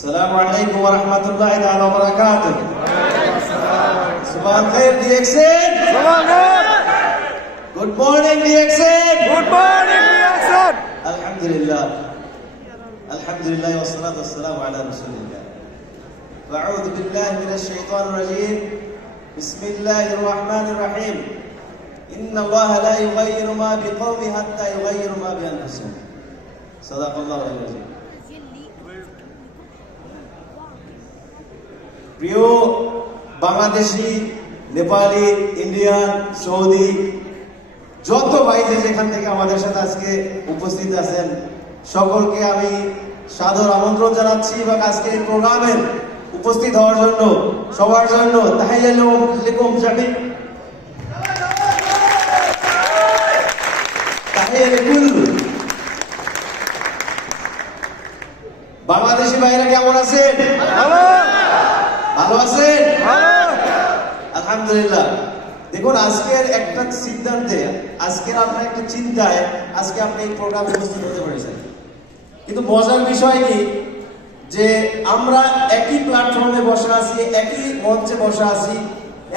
السلام عليكم ورحمة الله تعالى وبركاته. صباح الخير دي اكسين صباح الخير. Good morning دي اكسين Good morning دي اكسين الحمد لله الحمد لله والصلاة والسلام على رسول الله. فأعوذ بالله من الشيطان الرجيم. بسم الله الرحمن الرحيم. إن الله لا يغير ما بقوم حتى يغير ما بأنفسهم. صدق الله العظيم. প্রিয় Bangladeshi, Nepali, Indian, Saudi, যত ভাই যে যেখান থেকে আমাদের সাথে আজকে উপস্থিত আছেন, সকলকে আমি সাদর আমন্ত্রণ জানাচ্ছি এবং আজকে এই প্রোগ্রামের উপস্থিত হওয়ার জন্য, সবার জন্য তাহিয়ালাইকুম বাংলাদেশি ভাইরা কেমন আছেন? ভালো আছেন? আলহামদুলিল্লাহ। দেখুন আজকের একটা সিদ্ধান্তে আজকের আপনার একটা চিন্তায় আজকে আপনি এই প্রোগ্রামে উপস্থিত হতে পেরেছেন। কিন্তু মজার বিষয় কি? যে আমরা একই প্ল্যাটফর্মে বসে আছি একই মঞ্চে বসে আছি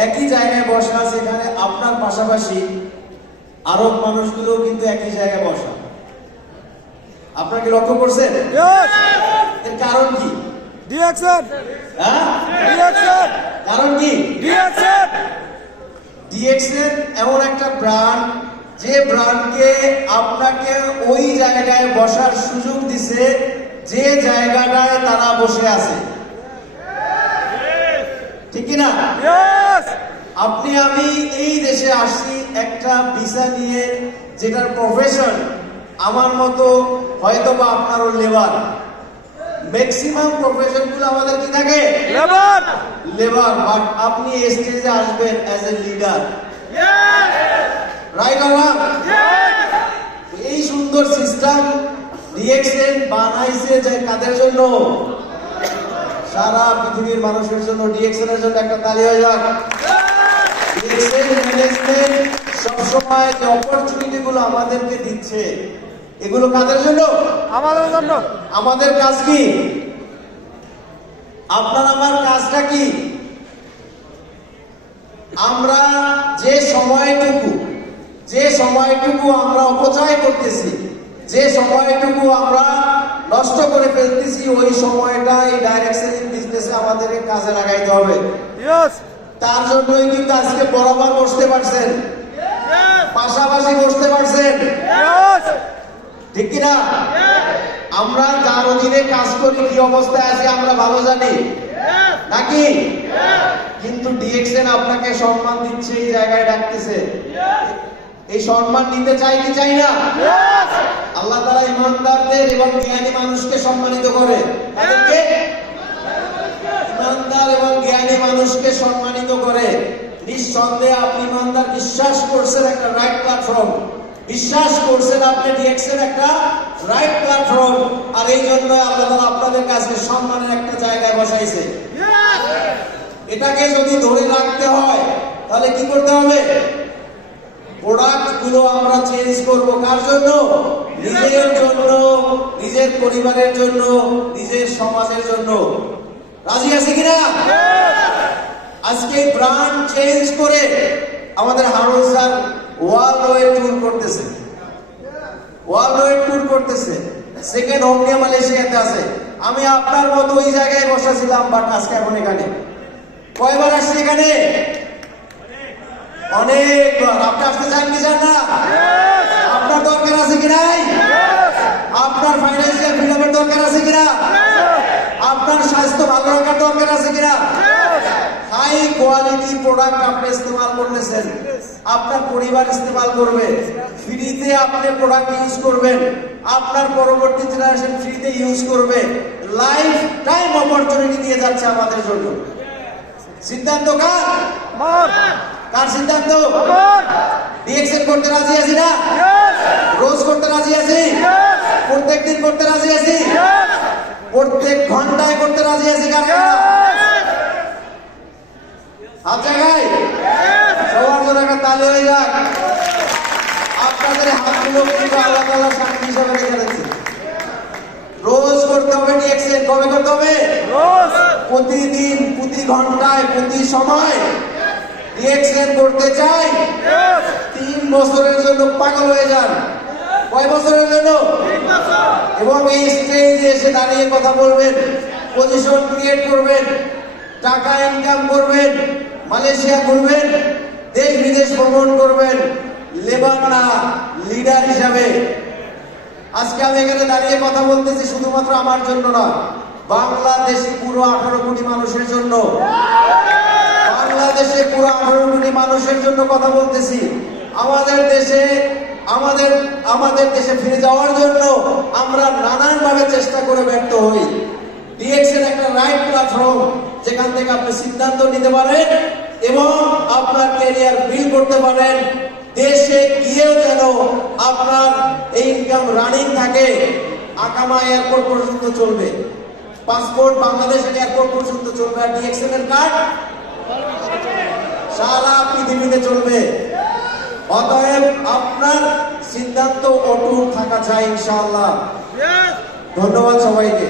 একই জায়গায় বসে আছি এখানে আপনার পাশাপাশি আরব মানুষগুলো কিন্তু একই জায়গায় বসা। আপনাকে লক্ষ্য করছেন? এর কারণ কি? হ্যাঁ? কারণ কি? রিয়াকশন ডিএক্সেল এমন একটা ব্র্যান্ড যে ব্র্যান্ডকে আপনাকে ওই জায়গায় বসার সুযোগ দিছে যে জায়গাটায় তারা বসে আছে। ঠিক কি না আপনি আমি এই দেশে আসছি একটা ভিসা নিয়ে যেটার প্রফেশন আমার মতো হয়তো বা আপনারও লেবার ম্যাক্সিমাম প্রফেশনগুলো আমাদের কি থাকে? লেবার লেবার বাট আপনি স্টেজে আসবেন অ্যাজ এ লিডার রাইট আর এই সুন্দর সিস্টেম ডিএক্সএন বানাইছে যে কাদের জন্য? সারা পৃথিবীর মানুষের জন্য ডিএক্সএন এর জন্য একটা তালি হয়ে যাক। ডিএক্সএন ম্যানেজমেন্ট সবসময় যে অপরচুনিটি গুলো আমাদেরকে দিচ্ছে। এগুলো কাদের জন্য? আমাদের জন্য। আমাদের কাজ কি? আপনার আমার কাজটা কি? আমরা যে সময়টুকু যে সময়টুকু আমরা অপচয় করতেছি যে সময়টুকু আমরা নষ্ট করে ফেলতেছি ওই সময়টা এই ডাইরেকশন বিজনেসে আমাদেরকে কাজে লাগাইতে হবে। তার জন্যই কিন্তু আজকে বরাবর বসতে পারছেন। পাশাপাশি বসতে পারছেন। ঠিক কিনা? আমরা যার অধীনে কাজ করি, কি অবস্থায় আছে আমরা ভালো জানি। নাকি? কিন্তু ডিএক্সএন আপনাকে সম্মান দিচ্ছে, এই জায়গায় ডাকতেছে। এই সম্মান নিতে চাই কি চাই না? আল্লাহ তারা ইমানদারদের এবং জ্ঞানী মানুষকে সম্মানিত করে। তাদেরকে? ইমানদার এবং জ্ঞানী মানুষকে সম্মানিত করে। নিঃসন্দেহে আপনি ইমানদার, বিশ্বাস করছেন একটা রাইট প্ল্যাটফর্ম বিশ্বাস করছেন আপনি ডিএক্সের একটা রাইট প্ল্যাটফর্ম আর এই জন্য আল্লাহ তাআলা আপনাদের কাছে সম্মানের একটা জায়গায় বসাইছে। এটাকে যদি ধরে রাখতে হয় তাহলে কি করতে হবে? প্রোডাক্টগুলো আমরা চেঞ্জ করব কার জন্য? নিজের জন্য নিজের পরিবারের জন্য নিজের সমাজের জন্য। রাজি আছে কিনা? আজকে ব্র্যান্ড চেঞ্জ করে আমাদের Harun sir world wide tour করতেছে। ওয়ার্ল্ড ওয়াইড ট্যুর করতেছে। সেকেন্ড হোম নিয়ে মালয়েশিয়াতে আছে। আমি আপনার মতো ওই জায়গায় বসা ছিলাম, বাট আজকে এখন এখানে। কয়বার আসছি এখানে? অনেকবার। আপনি আসতে চান কি চান না? আপনার দরকার আছে কি নাই? আপনার ফাইন্যান্সিয়াল ফ্রিডমের দরকার আছে কিনা আপনার স্বাস্থ্য ভালো রাখার দরকার আছে কিনা কোয়ালিটি প্রোডাক্ট আপনি ইস্তেমাল করতেছেন আপনার পরিবার ইস্তেমাল করবে ফ্রিতে আপনি প্রোডাক্ট ইউজ করবেন আপনার পরবর্তী জেনারেশন ফ্রিতে ইউজ করবে লাইফ টাইম অপরচুনিটি দিয়ে যাচ্ছে আমাদের জন্য। সিদ্ধান্ত কার? কার সিদ্ধান্ত? ডিএক্সএল করতে রাজি আছি না? রোজ করতে রাজি আছি? প্রত্যেক দিন করতে রাজি আছি? প্রত্যেক ঘন্টায় করতে রাজি আছি কার কারা? হাত জায়গায় সবার জন্য একটা তালি হয়ে যাক। আপনাদের হাতগুলো কিন্তু আল্লাহ তাআলা সাক্ষী হিসাবে রেখে দিচ্ছে। রোজ করতে হবে ডিএক্সএল কবে করতে হবে? প্রতিদিন প্রতি ঘন্টায় প্রতি সময় রিয়েকশন করতে চাই। তিন বছরের জন্য পাগল হয়ে যান। কয় বছরের জন্য? এবং এই স্টেজে এসে দাঁড়িয়ে কথা বলবেন পজিশন ক্রিয়েট করবেন টাকা ইনকাম করবেন মালয়েশিয়া ঘুরবেন দেশ বিদেশ ভ্রমণ করবেন, লেবার না, লিডার হিসাবে। আজকে আমি এখানে দাঁড়িয়ে কথা বলতেছি শুধুমাত্র আমার জন্য না, বাংলাদেশি পুরো আঠারো কোটি মানুষের জন্য। বাংলাদেশে পুরো আঠারো কোটি মানুষের জন্য কথা বলতেছি। আমাদের দেশে, আমাদের আমাদের দেশে ফিরে যাওয়ার জন্য আমরা নানানভাবে চেষ্টা করে ব্যর্থ হই। ডিএক্সের একটা রাইট প্ল্যাটফর্ম যেখান থেকে আপনি সিদ্ধান্ত নিতে পারেন এবং আপনার ক্যারিয়ার বিল্ড করতে পারেন দেশে গিয়েও যেন আপনার এই ইনকাম রানিং থাকে আকামা এয়ারপোর্ট পর্যন্ত চলবে। পাসপোর্ট বাংলাদেশ এয়ারপোর্ট পর্যন্ত চলবে আর ডিএক্সএল এর কার্ড সারা পৃথিবীতে চলবে। অতএব আপনার সিদ্ধান্ত অটুট থাকা চাই ইনশাআল্লাহ। ধন্যবাদ সবাইকে।